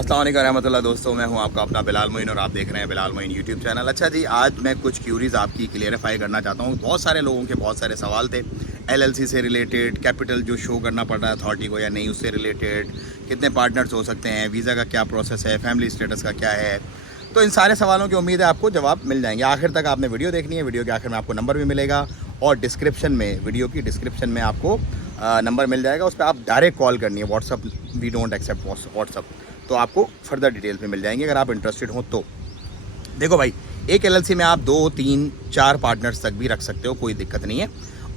अस्सलाम वालेकुम रहमतुल्लाह। दोस्तों, मैं हूं आपका अपना बिलाल मोइन और आप देख रहे हैं बिलाल मोइन यूट्यूब चैनल। अच्छा जी, आज मैं कुछ क्यूरीज आपकी क्लियरिफाई करना चाहता हूं। बहुत सारे लोगों के बहुत सारे सवाल थे एलएलसी से रिलेटेड, कैपिटल जो शो करना पड़ रहा है अथॉरिटी को या नहीं, उससे रिलेटेड, कितने पार्टनर्स हो सकते हैं, वीज़ा का क्या प्रोसेस है, फैमिली स्टेटस का क्या है। तो इन सारे सवालों की उम्मीद है आपको जवाब मिल जाएंगे। आखिर तक आपने वीडियो देखनी है। वीडियो के आखिर में आपको नंबर भी मिलेगा और डिस्क्रिप्शन में, वीडियो की डिस्क्रिप्शन में आपको नंबर मिल जाएगा। उस पर आप डायरेक्ट कॉल करनी है। WhatsApp we don't accept WhatsApp, तो आपको फर्दर डिटेल्स में मिल जाएंगे अगर आप इंटरेस्टेड हो तो। देखो भाई, एक एलएलसी में आप 2, 3, 4 पार्टनर्स तक भी रख सकते हो, कोई दिक्कत नहीं है।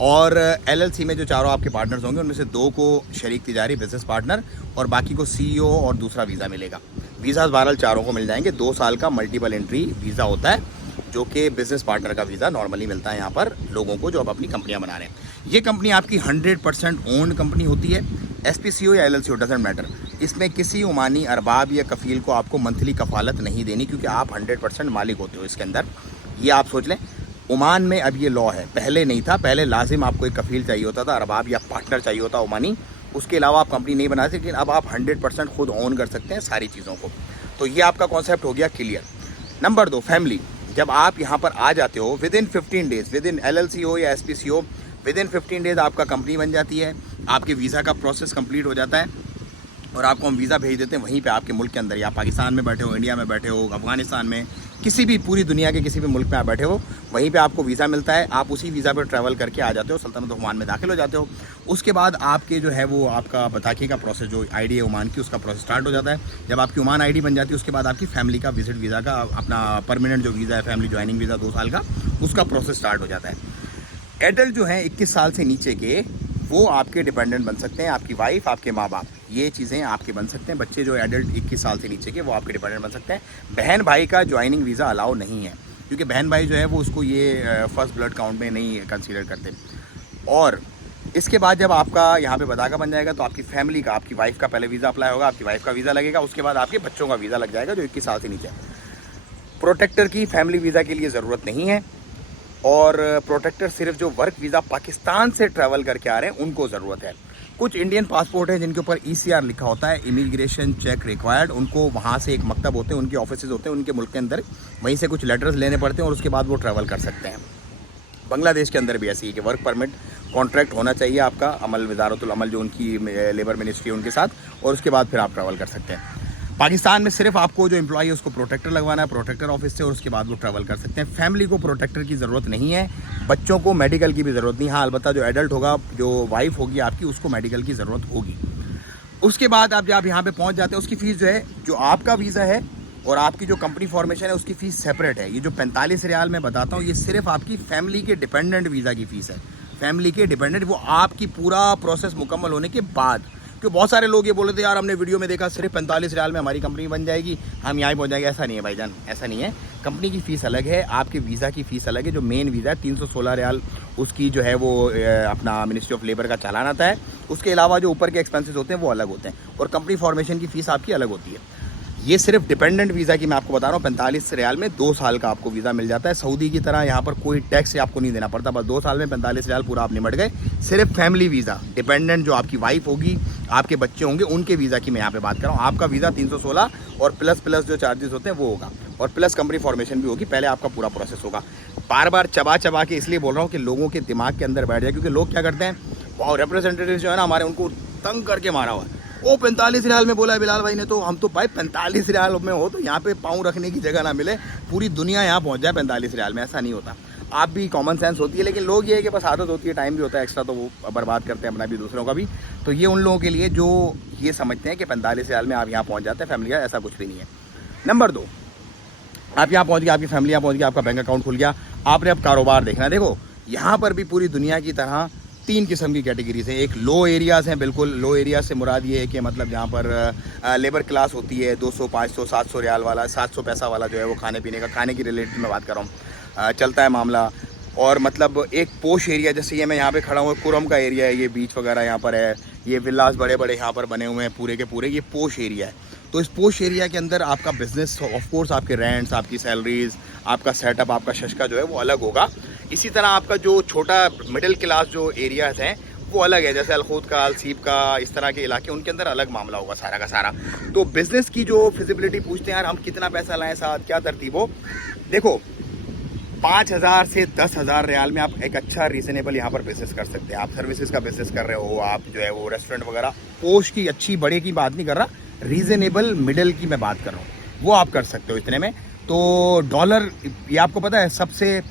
और एलएलसी में जो चारों आपके पार्टनर्स होंगे उनमें से 2 को शरीक तिजारी बिजनेस पार्टनर और बाकी को सीईओ और दूसरा वीज़ा मिलेगा। वीज़ा बहरहाल चारों को मिल जाएंगे। 2 साल का मल्टीपल एंट्री वीज़ा होता है जो कि बिजनेस पार्टनर का वीज़ा नॉर्मली मिलता है यहाँ पर लोगों को जो अब अपनी कंपनियाँ बना रहे हैं। ये कंपनी आपकी 100% ओन्ड कंपनी होती है। एसपीसीओ या एलएलसी डजंट मैटर। इसमें किसी उमानी, अरबाब या कफ़ील को आपको मंथली कफालत नहीं देनी, क्योंकि आप 100% मालिक होते हो इसके अंदर। ये आप सोच लें, ओमान में अब ये लॉ है, पहले नहीं था। पहले लाजिम आपको एक कफ़ील चाहिए होता था, अरबाब या पार्टनर चाहिए होता ओमानी, उसके अलावा आप कंपनी नहीं बना सकते। लेकिन अब आप 100% खुद ओन कर सकते हैं सारी चीज़ों को। तो ये आपका कॉन्सेप्ट हो गया क्लियर। Number 2, family. जब आप यहाँ पर आ जाते हो with in 15 days, with in LLC हो या एसपीसीओ, विद इन 15 डेज़ आपका कंपनी बन जाती है। आपके वीज़ा का प्रोसेस कंप्लीट हो जाता है और आपको हम वीज़ा भेज देते हैं वहीं पे आपके मुल्क के अंदर। या पाकिस्तान में बैठे हो, इंडिया में बैठे हो, अफगानिस्तान में, किसी भी पूरी दुनिया के किसी भी मुल्क में आप बैठे हो, वहीं पे आपको वीज़ा मिलता है। आप उसी वीज़ा पर ट्रैवल करके आ जाते हो, सल्तनत ओमान में दाखिल हो जाते हो। उसके बाद आपके जो है वो आपका बताकी का प्रोसेस, जो आईडी है ओमान की, उसका प्रोसेस स्टार्ट हो जाता है। जब आपकी ओमान आईडी बन जाती है उसके बाद आपकी फैमिली का विजिट वीज़ा का, अपना परमानेंट जो वीज़ा है, फैमिली ज्वाइनिंग वीज़ा 2 साल का, उसका प्रोसेस स्टार्ट हो जाता है। एडल्ट जो हैं 21 साल से नीचे के, वो आपके डिपेंडेंट बन सकते हैं। आपकी वाइफ, आपके माँ बाप, ये चीज़ें आपके बन सकते हैं। बच्चे जो एडल्ट 21 साल से नीचे के, वो आपके डिपेंडेंट बन सकते हैं। बहन भाई का ज्वाइनिंग वीज़ा अलाउ नहीं है, क्योंकि बहन भाई जो है वो उसको ये फर्स्ट ब्लड काउंट में नहीं कंसीडर करते। और इसके बाद जब आपका यहाँ पे बदाका बन जाएगा तो आपकी फैमिली का, आपकी वाइफ का पहले वीज़ा अप्लाई होगा, आपकी वाइफ का वीज़ा लगेगा, उसके बाद आपके बच्चों का वीज़ा लग जाएगा जो 21 साल से नीचे है। प्रोटेक्टर की फैमिली वीज़ा के लिए ज़रूरत नहीं है। और प्रोटेक्टर सिर्फ जो वर्क वीज़ा पाकिस्तान से ट्रैवल करके आ रहे हैं उनको ज़रूरत है। कुछ इंडियन पासपोर्ट हैं जिनके ऊपर ECR लिखा होता है, इमिग्रेशन चेक रिक्वायर्ड, उनको वहाँ से एक मकतब होते हैं, उनके ऑफिसेज होते हैं उनके मुल्क के अंदर, वहीं से कुछ लेटर्स लेने पड़ते हैं और उसके बाद वो ट्रैवल कर सकते हैं। बांग्लादेश के अंदर भी ऐसी है कि वर्क परमिट कॉन्ट्रैक्ट होना चाहिए आपका अमल, वजारतुल अमल जो उनकी लेबर मिनिस्ट्री है उनके साथ, और उसके बाद फिर आप ट्रैवल कर सकते हैं। पाकिस्तान में सिर्फ आपको जो एम्प्लॉई है उसको प्रोटेक्टर लगवाना है, प्रोटेक्टर ऑफिस से, और उसके बाद वो ट्रैवल कर सकते हैं। फैमिली को प्रोटेक्टर की ज़रूरत नहीं है, बच्चों को मेडिकल की भी ज़रूरत नहीं। हाँ, अलबत्ता जो एडल्ट होगा, जो वाइफ होगी आपकी, उसको मेडिकल की ज़रूरत होगी। उसके बाद आप जब यहाँ पे पहुँच जाते हैं, उसकी फ़ीस जो है, जो आपका वीज़ा है और आपकी जो कंपनी फॉर्मेशन है, उसकी फ़ीस सेपरेट है। ये जो 45 रियाल मैं बताता हूँ, ये सिर्फ आपकी फैमिली के डिपेंडेंट वीज़ा की फ़ीस है। फैमिली के डिपेंडेंट, वो आपकी पूरा प्रोसेस मुकम्मल होने के बाद। क्योंकि बहुत सारे लोग ये बोले थे, यार हमने वीडियो में देखा सिर्फ 45 रियाल में हमारी कंपनी बन जाएगी, हम यहाँ पहुँच जाएंगे। ऐसा नहीं है भाईजान, ऐसा नहीं है। कंपनी की फ़ीस अलग है, आपके वीज़ा की फ़ीस अलग है। जो मेन वीज़ा है 316 रियाल, उसकी जो है वो अपना मिनिस्ट्री ऑफ लेबर का चालान आता है। उसके अलावा जो ऊपर के एक्सपेंसेस होते हैं वो अलग होते हैं, और कंपनी फॉर्मेशन की फ़ीस आपकी अलग होती है। ये सिर्फ डिपेंडेंट वीज़ा की मैं आपको बता रहा हूँ। 45 रियाल में 2 साल का आपको वीज़ा मिल जाता है। सऊदी की तरह यहाँ पर कोई टैक्स आपको नहीं देना पड़ता, बस 2 साल में 45 रियाल पूरा आप निमट गए। सिर्फ फैमिली वीज़ा, डिपेंडेंट जो आपकी वाइफ होगी, आपके बच्चे होंगे, उनके वीज़ा की मैं यहाँ पे बात कर रहा हूँ। आपका वीज़ा 316 और प्लस जो चार्जेस होते हैं वो होगा, और प्लस कंपनी फॉर्मेशन भी होगी। पहले आपका पूरा प्रोसेस होगा। बार बार चबा के इसलिए बोल रहा हूँ कि लोगों के दिमाग के अंदर बैठ जाए, क्योंकि लोग क्या करते हैं, बहुत रिप्रेजेंटेटिव जो है ना हमारे, उनको तंग करके मारा हुआ है। वो 45 रियाल में बोला है बिलाल भाई ने, तो हम तो भाई 45 रियाल में हो तो यहाँ पे पाँव रखने की जगह ना मिले, पूरी दुनिया यहाँ पहुँच जाए 45 रियाल में। ऐसा नहीं होता। आप भी कॉमन सेंस होती है, लेकिन लोग ये है कि बस आदत होती है, टाइम भी होता है एक्स्ट्रा, तो वो बर्बाद करते हैं अपना भी दूसरों का भी। तो ये उन लोगों के लिए जो ये समझते हैं कि 45 रियाल में आप यहाँ पहुँच जाते हैं फैमिली का, ऐसा कुछ भी नहीं है। नंबर 2, आप यहाँ पहुँच गए, आपकी फैमिली यहाँ पहुँच गई, आपका बैंक अकाउंट खुल गया, आपने अब कारोबार देखना। देखो, यहाँ पर भी पूरी दुनिया की तरह 3 किस्म की कैटेगरीज हैं। एक लो एरियाज़ हैं, बिल्कुल लो एरियाज से मुराद ये है कि मतलब जहाँ पर लेबर क्लास होती है, 200, 500, 700 रियाल वाला, 700 पैसा वाला जो है वो खाने पीने का, खाने की रिलेटेड मैं बात कर रहा हूँ, चलता है मामला। और मतलब एक पोश एरिया, जैसे ये मैं यहाँ पे खड़ा हूँ, कुरम का एरिया है, ये बीच वगैरह यहाँ पर है, ये विलास बड़े बड़े यहाँ पर बने हुए हैं पूरे के पूरे, ये पोश एरिया है। तो इस पोश एरिया के अंदर आपका बिजनेस, ऑफ कोर्स आपके रेंट्स, आपकी सैलरीज, आपका सेटअप, आपका शशका जो है वो अलग होगा। इसी तरह आपका जो छोटा मिडिल क्लास जो एरियाज़ हैं वो अलग है। जैसे अलखूद का, अलसीब का, इस तरह के इलाके, उनके अंदर अलग मामला होगा सारा का सारा। तो बिज़नेस की जो फिजिबिलिटी पूछते हैं यार, हम कितना पैसा लाएं साथ, क्या तरतीब हो, देखो 5,000 से 10,000 रियाल में आप एक अच्छा रीजनेबल यहाँ पर बिजनेस कर सकते हैं। आप सर्विसेज का बिजनेस कर रहे हो, आप जो है वो रेस्टोरेंट वगैरह, पोश की अच्छी बड़े की बात नहीं कर रहा, रीजनेबल मिडिल की मैं बात कर रहा हूँ, वो आप कर सकते हो इतने में। तो डॉलर, ये आपको पता है सबसे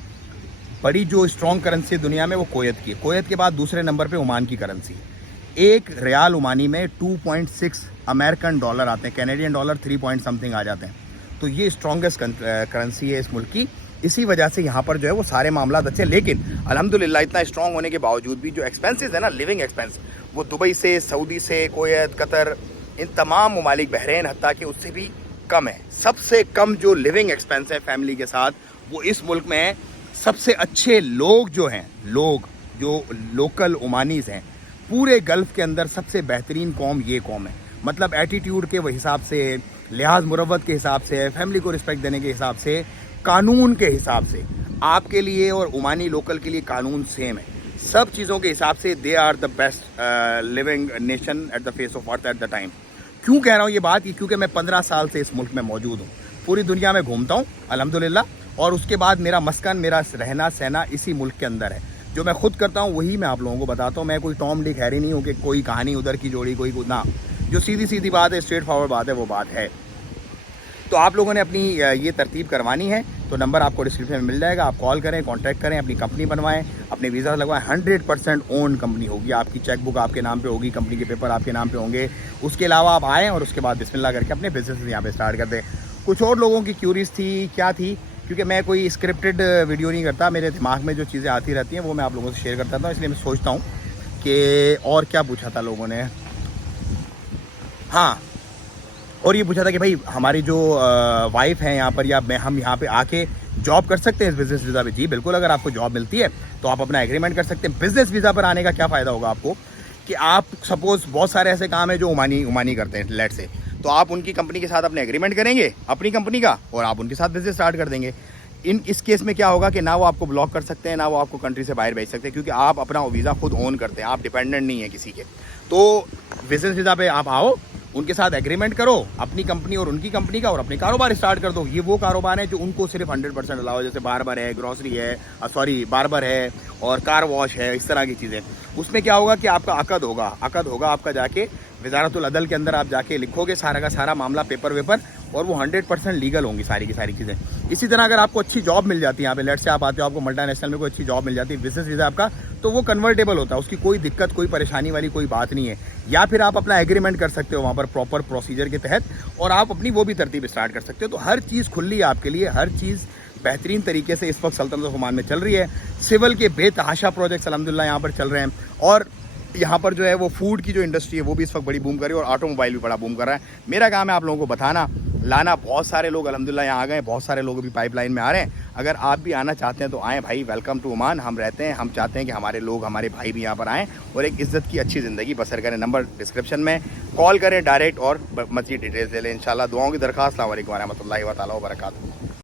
बड़ी जो स्ट्रॉन्ग करेंसी दुनिया में वो कोयत की है। कोयत के बाद दूसरे नंबर पे ओमान की करेंसी है। एक रियाल ओमानी में 2.6 अमेरिकन डॉलर आते हैं, कैनेडियन डॉलर 3 पॉइंट समथिंग आ जाते हैं। तो ये स्ट्रॉन्गेस्ट करेंसी है इस मुल्क की। इसी वजह से यहाँ पर जो है वो सारे मामला अच्छे हैं। लेकिन अल्हम्दुलिल्लाह इतना स्ट्रॉन्ग होने के बावजूद भी जो एक्सपेंसेस है ना, लिविंग एक्सपेंस, वो दुबई से, सऊदी से, कोयत, कतर, इन तमाम ममालिक, बहरीन हत्ता कि उससे भी कम है। सबसे कम जो लिविंग एक्सपेंस है फैमिली के साथ वो इस मुल्क में है। सबसे अच्छे लोग जो हैं, लोग जो लोकल ओमानीज़ हैं, पूरे गल्फ़ के अंदर सबसे बेहतरीन कौम ये कौम है। मतलब एटीट्यूड के हिसाब से, लिहाज मुरव्वत के हिसाब से, फैमिली को रिस्पेक्ट देने के हिसाब से, कानून के हिसाब से, आपके लिए और ओमानी लोकल के लिए कानून सेम है। सब चीज़ों के हिसाब से they are the best living nation at the face of earth at the time. क्यों कह रहा हूँ ये बात? क्योंकि मैं 15 साल से इस मुल्क में मौजूद हूँ, पूरी दुनिया में घूमता हूँ अल्हम्दुलिल्लाह, और उसके बाद मेरा मस्कन, मेरा रहना सहना इसी मुल्क के अंदर है। जो मैं खुद करता हूँ वही मैं आप लोगों को बताता हूँ। मैं कोई टॉम डिक हैरी नहीं हूँ कि कोई कहानी उधर की जोड़ी, कोई ना, जो सीधी सीधी बात है, स्ट्रेट फॉरवर्ड बात है, वो बात है। तो आप लोगों ने अपनी ये तरतीब करवानी है तो नंबर आपको डिस्क्रिप्शन में मिल जाएगा। आप कॉल करें, कांटेक्ट करें, अपनी कंपनी बनवाएं, अपने वीज़ा लगवाएं। 100% ओन कंपनी होगी आपकी, चेकबुक आपके नाम पे होगी, कंपनी के पेपर आपके नाम पे होंगे। उसके अलावा आप आएँ और उसके बाद बिस्मिल्लाह करके अपने बिजनेस यहाँ पे स्टार्ट कर दें। कुछ और लोगों की क्यूरीज थी, क्या थी, क्योंकि मैं कोई स्क्रिप्टेड वीडियो नहीं करता, मेरे दिमाग में जो चीज़ें आती रहती हैं वो मैं आप लोगों से शेयर करता था। इसलिए मैं सोचता हूँ कि और क्या पूछा था लोगों ने, हाँ, और ये पूछा था कि भाई हमारी जो वाइफ है यहाँ पर, या हम यहाँ पे आके जॉब कर सकते हैं इस बिज़नेस वीज़ा पे? जी बिल्कुल, अगर आपको जॉब मिलती है तो आप अपना एग्रीमेंट कर सकते हैं। बिज़नेस वीज़ा पर आने का क्या फ़ायदा होगा आपको कि आप सपोज़ बहुत सारे ऐसे काम है जो ओमानी करते हैं लेट से, तो आप उनकी कंपनी के साथ अपने एग्रीमेंट करेंगे अपनी कंपनी का, और आप उनके साथ बिज़नेस स्टार्ट कर देंगे। इस केस में क्या होगा कि ना वो आपको ब्लॉक कर सकते हैं, ना वो आपको कंट्री से बाहर भेज सकते हैं, क्योंकि आप अपना वीज़ा खुद ओन करते हैं, आप डिपेंडेंट नहीं है किसी के। तो बिज़नेस वीज़ा पे आप आओ, उनके साथ एग्रीमेंट करो अपनी कंपनी और उनकी कंपनी का, और अपने कारोबार स्टार्ट कर दो। ये वो कारोबार है जो उनको सिर्फ 100% अलाउ है, जैसे बार्बर है, ग्रॉसरी है, बार्बर है और कार वॉश है, इस तरह की चीज़ें। उसमें क्या होगा कि आपका अकद होगा आपका, जाके वज़ारतुल अदल के अंदर आप जाके लिखोगे सारा का सारा मामला, पेपर वेपर, और वो 100% लीगल होंगी सारी की सारी चीज़ें। इसी तरह अगर आपको अच्छी जॉब मिल जाती है यहाँ पे, लेट से आप आते हो, आपको मल्टीनेशनल में कोई अच्छी जॉब मिल जाती है, बिजनेस वीज़ा आपका, तो वो कन्वर्टेबल होता है, उसकी कोई दिक्कत, कोई परेशानी वाली कोई बात नहीं है। या फिर आप अपना एग्रीमेंट कर सकते हो वहाँ पर प्रॉपर प्रोसीजर के तहत, और आप अपनी वो भी तरतीब स्टार्ट कर सकते हो। तो हर चीज़ खुली है आपके लिए, हर चीज़ बेहतरीन तरीके से इस वक्त सल्तनत ओमान में चल रही है। सिविल के बेतहाशा प्रोजेक्ट्स अल्हम्दुलिल्लाह यहाँ पर चल रहे हैं, और यहाँ पर जो है वो फूड की जो इंडस्ट्री है वो भी इस वक्त बड़ी बूम कर रही है, और ऑटोमोबाइल भी बड़ा बूम कर रहा है। मेरा काम है आप लोगों को बताना, लाना। बहुत सारे लोग अल्हम्दुलिल्लाह यहाँ आ गए, बहुत सारे लोग अभी पाइपलाइन में आ रहे हैं। अगर आप भी आना चाहते हैं तो आएँ भाई, वेलकम टू ओमान। हम रहते हैं, हम चाहते हैं कि हमारे लोग, हमारे भाई भी यहाँ पर आएँ और एक इज़्ज़त की अच्छी ज़िंदगी बसर करें। नंबर डिस्क्रिप्शन में, कॉल करें डायरेक्ट और मज़ीद डिटेल्स ले लें इंशाल्लाह। दुआओं की दरख्वास्त। अस्सलाम वालेकुम व रहमतुल्लाहि व तआला व बरकातहू।